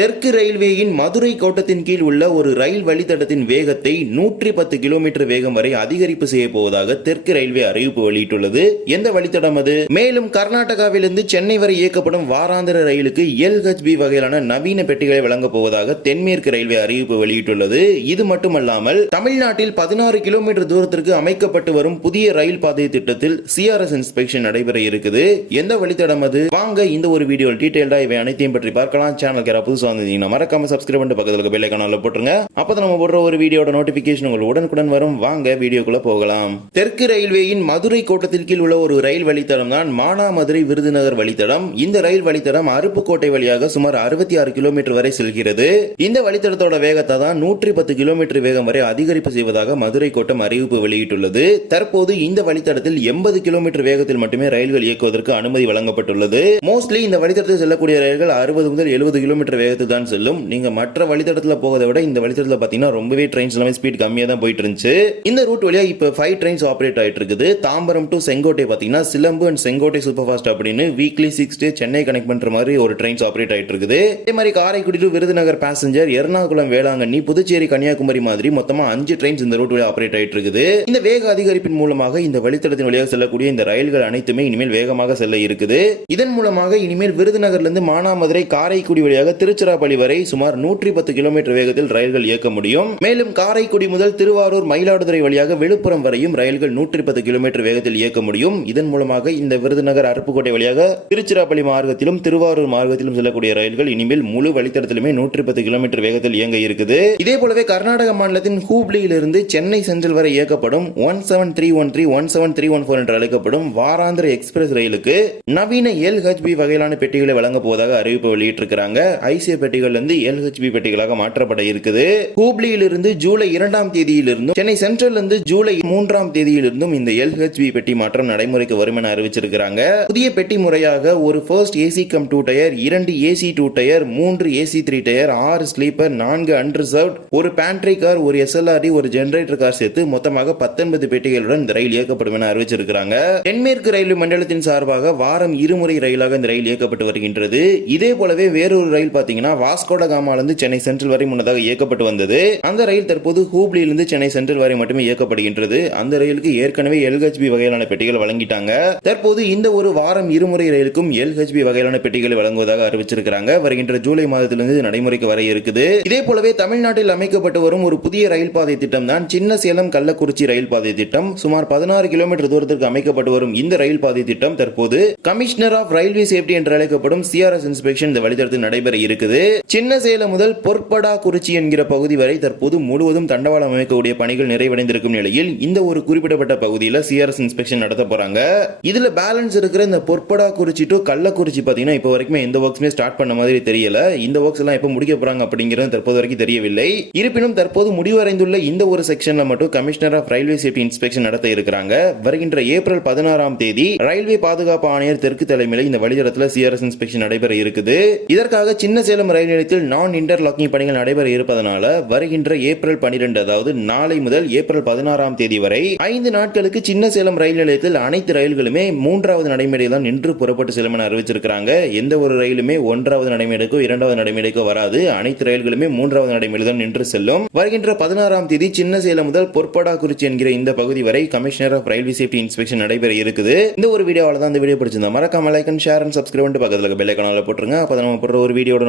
தெற்கு ரயில்வேயின் மதுரை கோட்டத்தின் கீழ் உள்ள ஒரு ரயில் வழித்தடத்தின் வேகத்தை நூற்றி பத்து கிலோமீட்டர் வேகம் வரை அதிகரிப்பு செய்ய போவதாக தெற்கு ரயில்வே அறிவிப்பு வெளியிட்டுள்ளது. எந்த வழித்தடம் அது? மேலும் கர்நாடகாவிலிருந்து சென்னை வரை இயக்கப்படும் வாராந்திர ரயிலுக்கு எல்ஹெச்பி வகையிலான நவீன பெட்டிகளை வழங்கப் போவதாக தென்மேற்கு ரயில்வே அறிவிப்பு வெளியிட்டுள்ளது. இது மட்டுமல்லாமல் தமிழ்நாட்டில் பதினாறு கிலோமீட்டர் தூரத்திற்கு அமைக்கப்பட்டு வரும் புதிய ரயில் பாதை திட்டத்தில் சிஆர்எஸ் இன்ஸ்பெக்ஷன் நடைபெற இருக்குது. எந்த வழித்தடம் அது? வாங்க இந்த ஒரு வீடியோ டீடைல்டா இவை அனைத்தையும் பற்றி பார்க்கலாம். சேனல் யாராவது புதுசாக வந்திருந்தீங்கன்னா மறக்காம சப்ஸ்கிரைப் பண்ணிட்டு பக்கத்தில் பெல் ஐக்கான போட்டுருங்க. அப்போ நம்ம போடுற ஒரு வீடியோட நோட்டிபிகேஷன் உங்களுக்கு உடனுக்குடன் வரும். வாங்க வீடியோக்குள்ள போகலாம். தெற்கு ரயில்வேயின் மதுரை கோட்டத்தில் கீழ் உள்ள ஒரு ரயில் வழித்தடம் தான் மானாமதுரை விருதுநகர் வழித்தடம். இந்த ரயில் வழித்தடம் அருப்புக்கோட்டை வழியாக சுமார் அறுபத்தி ஆறு கிலோமீட்டர் வரை செல்கிறது. இந்த வழித்தடத்தோட வேகத்தை தான் நூற்றி பத்து கிலோமீட்டர் வேகம் வரை அதிகரிப்பு செய்வதாக மதுரை கோட்டம் அறிவிப்பு வெளியிட்டுள்ளது. தற்போது இந்த வழித்தடத்தில் எண்பது கிலோமீட்டர் வேகத்தில் மட்டுமே ரயில்கள் இயக்குவதற்கு அனுமதி வழங்கப்பட்டுள்ளது. மோஸ்ட்லி இந்த வழித்தடத்தில் செல்லக்கூடிய ரயில்கள் அறுபது முதல் எழுபது கிலோமீட்டர் வேகத்தில் தான் செல்லும். நீங்க மற்ற வழித்தடத்தில் போகிறத விட இந்த வழித்தடத்தில் பார்த்தீங்கன்னா ரொம்பவே ட்ரெயின்ஸ் எல்லாமே ஸ்பீட் கம்மியாக தான் போயிட்டு இருந்துச்சு. இந்த ரூட் வழியா இப்போ ஃபைவ் ட்ரெயின்ஸ் ஆப்ரேட் ஆயிட்டு இருக்குது. தாம்பரம் டு செங்கோட்டை பார்த்தீங்கன்னா Silambu and Sengottai super fast அப்படின்னு weekly six day Chennai connect பண்ற மாதிரி ஒரு ட்ரெயின்ஸ் ஆப்ரேட் ஆயிட்டு இருக்குது. அதே மாதிரி காரைக்குடி டு விருதுநகர் பேசஞ்சர் எர்ணாகுளம் வேளாங்கண்ணி புதுச்சேரி கன்னியாகுமரி மாதிரி மொத்தமா அஞ்சு ட்ரெயின்ஸ் இந்த ரூட் வழியா ஆப்ரேட் ஆயிட்டு இருக்குது. இந்த வேக அதிகரிப்பின் மூலமாக இந்த வழித்தடத்தின் வழியாக செல்லக்கூடிய இந்த ரயில்கள் அனைத்துமே இனிமேல் வேகமாக செல்ல இருக்குது. இதன் மூலமாக இனிமேல் விருதுநகர்ல இருந்து மானாமதுரை காரைக்குடி வழியாக திருச்சி திருச்சிராப்பள்ளி வரை சுமார் நூற்றி பத்து கிலோமீட்டர் வேகத்தில் ரயில்கள் இயக்க முடியும். மேலும் காரைக்குடி முதல் திருவாரூர் மயிலாடுதுறை வழியாக விழுப்புரம் வரையும் ரயில்கள் நூற்றி பத்து கிலோமீட்டர் வேகத்தில் இயக்க முடியும். இதன் மூலமாக இந்த விருதுநகர் அருப்புக்கோட்டை வழியாக திருச்சிராப்பள்ளி மார்க்கத்திலும் திருவாரூர் மார்க்கத்திலும் செல்லக்கூடிய ரயில்கள் இனிமேல் முழு வழித்தடத்திலுமே நூற்றி பத்து கிலோமீட்டர் வேகத்தில் இயங்க இருக்குது. இதே போலவே கர்நாடக மாநிலத்தின் ஹூப்ளியிலிருந்து சென்னை சென்ட்ரல் வரை இயக்கப்படும் one seven three one three one seven three one four என்று அழைக்கப்படும் வாராந்திர எக்ஸ்பிரஸ் ரயிலுக்கு நவீன எல்ஹெச்பி வகையிலான பெட்டிகளை வழங்க போவதாக அறிவிப்பு வெளியிட்டிருக்கிறாங்க. ஐசி பெட்டிகள் இருந்து எல்ஹெச்பி பெட்டிகளாக மாற்றப்பட இருக்குது. ஹூப்ளியிலிருந்து ஜூலை இரண்டாம் தேதியிலிருந்தும் சென்னை சென்ட்ரல் இருந்து ஜூலை மூன்றாம் தேதியிலிருந்தும் இந்த எல்ஹெச்பி பெட்டி மாற்றம் நடைமுறைக்கு வரும் என அறிவிச்சிருக்கிறாங்க. புதிய பெட்டி முறையாக ஒரு first AC cum two tier இரண்டு ஏசி டூ டயர் மூன்று ஏசி த்ரீ டயர் ஆறு ஸ்லீப்பர் நான்கு அன்ரிசர்வ்ட் ஒரு பேண்ட்ரி கார் ஒரு எஸ்எல்ஆர்டி ஒரு ஜெனரேட்டர் கார் சேர்த்து மொத்தமாக பத்தொன்பது பெட்டிகளுடன் இந்த ரயில் இயக்கப்படும் என அறிவிச்சிருக்கிறாங்க. தென்மேற்கு ரயில்வே மண்டலத்தின் சார்பாக வாரம் இருமுறை ரயிலாக இந்த ரயில் இயக்கப்பட்டு வருகின்றது. இதே போலவே வேறொரு ரயில் பார்த்தீங்கன்னா வாஸ்கோட காமாலிருந்து சென்னை சென்ட்ரல் வரை முன்னதாக இயக்கப்பட்டு வந்தது. அந்த ரயில் தற்போது ஹூப்ளியிலிருந்து சென்னை சென்ட்ரல் வரை மட்டுமே இயக்கப்படுகின்றது. அந்த ரயிலுக்கு ஏற்கனவே எல்ஹெச்பி வகையிலான பெட்டிகள் வழங்கிட்டாங்க. தற்போது இந்த ஒரு வாரம் இருமுறை ரயிலுக்கும் எல்ஹெச்பி வகையிலான பெட்டிகளை வழங்குவதாக அறிவிச்சிருக்கிறாங்க. வருகின்ற ஜூலை மாதத்திலிருந்து நடைமுறைக்கு வர இருக்குது. இதே போலவே தமிழ்நாட்டில் அமைக்கப்பட்டு வரும் ஒரு புதிய ரயில் பாதை திட்டம் தான் சின்ன சேலம் கள்ளக்குறிச்சி ரயில் பாதை திட்டம். சுமார் பதினாறு கிலோமீட்டர் தூரத்திற்கு அமைக்கப்பட்டு வரும் இந்த ரயில் பாதை திட்டம் தற்போது கமிஷனர் ஆஃப் ரயில்வே சேஃப்டி என்று அழைக்கப்படும் சிஆர்எஸ் இன்ஸ்பெக்ஷன் இந்த வழித்தடத்தில் நடைபெற இருக்குது. சின்ன சேலம் முதல் பொற்படா குறிச்சி என்கிற பகுதி வரை தற்போது முழுவதும் தண்டவாளம் அமைக்கக்கூடிய பணிகள் நிறைவடைந்திருக்கும் நிலையில் இந்த ஒரு குறிப்பிடப்பட்ட பகுதியில் சிஆர்எஸ் இன்ஸ்பெக்ஷன் நடத்த போறாங்க. இதுல பேலன்ஸ் இருக்கிற இந்த பொற்படா குறிச்சி டு கள்ளக்குறிச்சி பாத்தீங்கன்னா இப்போ வரைக்கும் எந்த ஒர்க்ஸுமே ஸ்டார்ட் பண்ண மாதிரி தெரியல. இந்த ஒர்க்ஸ் எல்லாம் எப்போ முடிக்க போறாங்க அப்படிங்கிறது தற்போது வரைக்கும் தெரியவில்லை. இருப்பினும் தற்போது முடிவடைந்துள்ள இந்த ஒரு செக்ஷன்ல மட்டும் commissioner of railway safety inspection நடத்த இருக்கிறாங்க. வருகின்ற ஏப்ரல் பதினாறாம் தேதி ரயில்வே பாதுகாப்பு ஆணையர் தெற்கு தலைமையில் இந்த வழித்தடத்தில் சிஆர்எஸ் இன்ஸ்பெக்ஷன் நடைபெற இருக்குது. இதற்காக சின்ன சேலம் ரயில் நிலையத்தில் நான் இன்டர்லாக்கிங் பணிகள் நடைபெற இருப்பதனால வருகின்ற ஏப்ரல் பனிரெண்டு அதாவது நாளை முதல் ஏப்ரல் பதினாறாம் தேதி வரை ஐந்து நாட்களுக்கு சின்ன சேலம் ரயில் நிலையத்தில் அனைத்து ரயில்களுமே மூன்றாவது நடைமேடையில் தான் நின்று புறப்பட்டு செல்லும் என அறிவிச்சிருக்கிறாங்க. எந்த ஒரு ரயிலுமே ஒன்றாவது நடைமேடைக்கோ இரண்டாவது நடைமேடைக்கோ வராது. அனைத்து ரயில்களுமே மூன்றாவது நடைமேடையில் தான் நின்று செல்லும். வருகின்ற பதினாறாம் தேதி சின்ன சேலம் முதல் பொற்படா குறிச்சி என்கிற இந்த பகுதி வரை commissioner of railway safety inspection நடைபெற இருக்குது. இந்த ஒரு வீடியோவில் தான் இந்த வீடியோ பிடிச்சிருந்தா மறக்காம like and share and subscribe பண்ணிட்டு பக்கத்தில் பெல் ஐக்கானில் போட்டுருங்க. அப்போ நம்ம போடுற ஒரு வீடியோட